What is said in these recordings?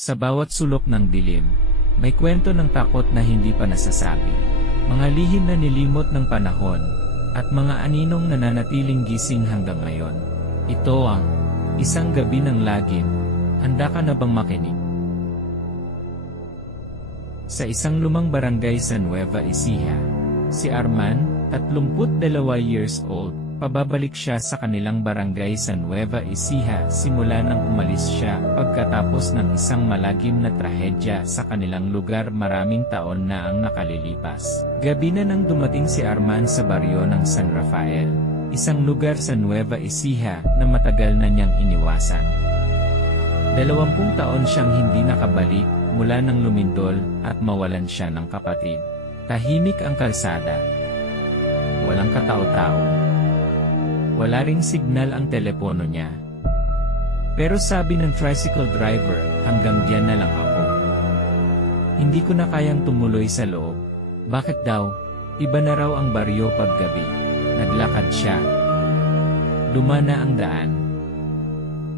Sa bawat sulok ng dilim, may kwento ng takot na hindi pa nasasabi. Mga lihim na nilimot ng panahon, at mga aninong nananatiling gising hanggang ngayon. Ito ang Isang Gabi ng Lagim. Handa ka na bang makinig? Sa isang lumang barangay sa Nueva Ecija, si Arman, 32 years old, pababalik siya sa kanilang barangay sa Nueva Ecija simula nang umalis siya pagkatapos ng isang malagim na trahedya sa kanilang lugar maraming taon na ang nakalilipas. Gabi na nang dumating si Arman sa baryo ng San Rafael, isang lugar sa Nueva Ecija na matagal na niyang iniwasan. 20 taon siyang hindi nakabalik mula nang lumindol at mawalan siya ng kapatid. Tahimik ang kalsada. Walang katao-tao. Wala ring signal ang telepono niya. Pero sabi ng tricycle driver, hanggang diyan na lang ako. Hindi ko na kayang tumuloy sa loob. Bakit daw? Iba na raw ang baryo paggabi. Naglakad siya. Lumana ang daan.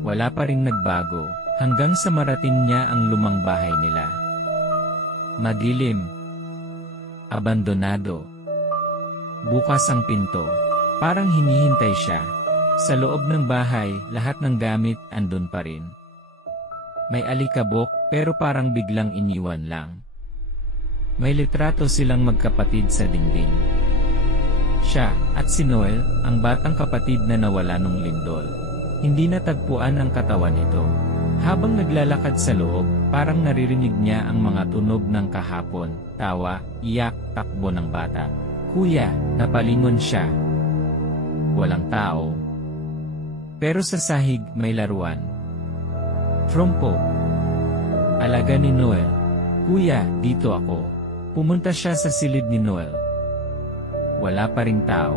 Wala pa ring nagbago, hanggang sa marating niya ang lumang bahay nila. Madilim. Abandonado. Bukas ang pinto. Parang hinihintay siya. Sa loob ng bahay, lahat ng gamit andun pa rin. May alikabok, pero parang biglang iniwan lang. May litrato silang magkapatid sa dingding. Siya, at si Noel, ang batang kapatid na nawala nung lindol. Hindi natagpuan ang katawan nito. Habang naglalakad sa loob, parang naririnig niya ang mga tunog ng kahapon, tawa, iyak, takbo ng bata. Kuya, napalingon siya. Walang tao. Pero sa sahig may laruan. Trompo. Alaga ni Noel. Kuya, dito ako. Pumunta siya sa silid ni Noel. Wala pa ring tao.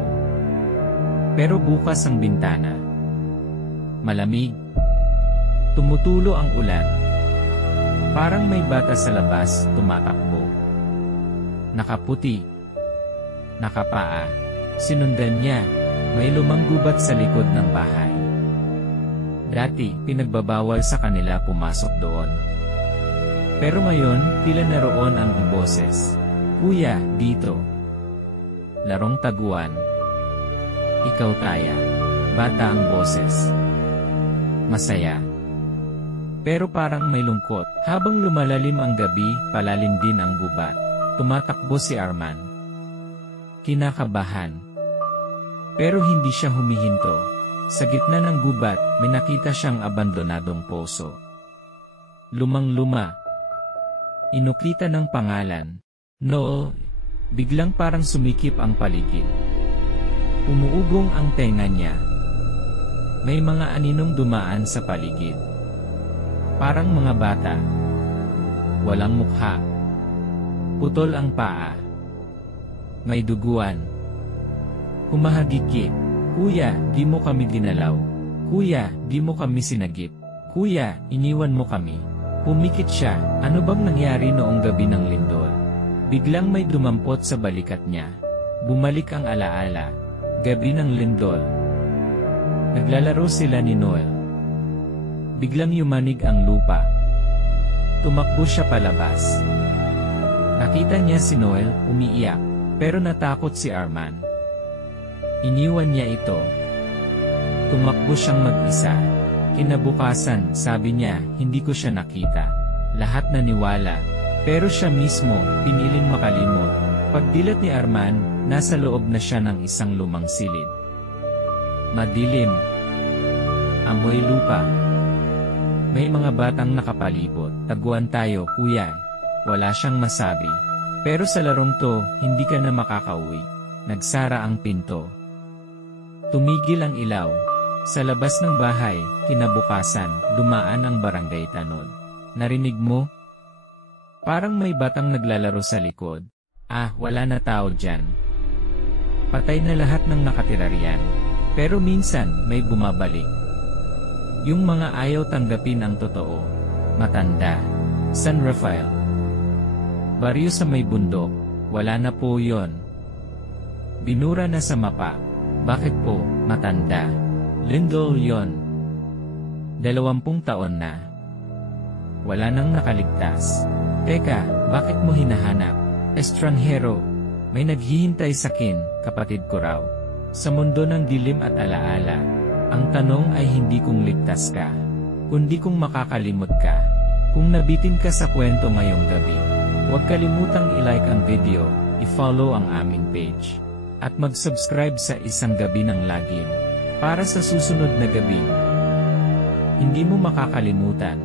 Pero bukas ang bintana. Malamig. Tumutulo ang ulan. Parang may bata sa labas, tumatakbo. Nakaputi. Nakapaa. Sinundan niya. May lumang gubat sa likod ng bahay. Dati, pinagbabawal sa kanila pumasok doon. Pero ngayon, tila naroon ang boses. Kuya, dito. Larong taguan. Ikaw Taya. Bata ang boses. Masaya. Pero parang may lungkot. Habang lumalalim ang gabi, palalim din ang gubat. Tumatakbo si Arman. Kinakabahan. Pero hindi siya humihinto. Sa gitna ng gubat, may nakita siyang abandonadong poso. Lumang-luma. Inukita ng pangalan. Noel. Biglang parang sumikip ang paligid. Umuugong ang tenga niya. May mga aninong dumaan sa paligid. Parang mga bata. Walang mukha. Putol ang paa. May duguan. Humahagikik. Kuya, di mo kami dinalaw. Kuya, di mo kami sinagip. Kuya, iniwan mo kami. Pumikit siya. Ano bang nangyari noong gabi ng lindol? Biglang may dumampot sa balikat niya. Bumalik ang alaala. Gabi ng lindol. Naglalaro sila ni Noel. Biglang yumanig ang lupa. Tumakbo siya palabas. Nakita niya si Noel, umiiyak. Pero natakot si Arman. Iniwan niya ito. Tumakbo siyang mag-isa. Kinabukasan, sabi niya, hindi ko siya nakita. Lahat naniwala. Pero siya mismo, piniling makalimot. Pagdilat ni Arman, nasa loob na siya ng isang lumang silid. Madilim. Amoy lupa. May mga batang nakapalibot. Taguan tayo, kuya. Wala siyang masabi. Pero sa larong to, hindi ka na makakauwi. Nagsara ang pinto. Tumigil ang ilaw. Sa labas ng bahay, kinabukasan, dumaan ang barangay tanod. Narinig mo? Parang may batang naglalaro sa likod. Wala na tao dyan. Patay na lahat ng nakatira riyan. Pero minsan, may bumabalik. Yung mga ayaw tanggapin ang totoo. Matanda. San Rafael. Baryo sa may bundok. Wala na po yon. Binura na sa mapa. Bakit po, matanda? Lindol yon. 20 taon na. wala nang nakaligtas. Teka, bakit mo hinahanap? Estranghero, may naghihintay sakin, kapatid ko raw. Sa mundo ng dilim at alaala, ang tanong ay hindi kung ligtas ka, kundi kung makakalimot ka. Kung nabitin ka sa kwento ngayong gabi, huwag kalimutang i-like ang video, i-follow ang aming page, at mag-subscribe sa Isang Gabi ng Lagim, para sa susunod na gabi hindi mo makakalimutan.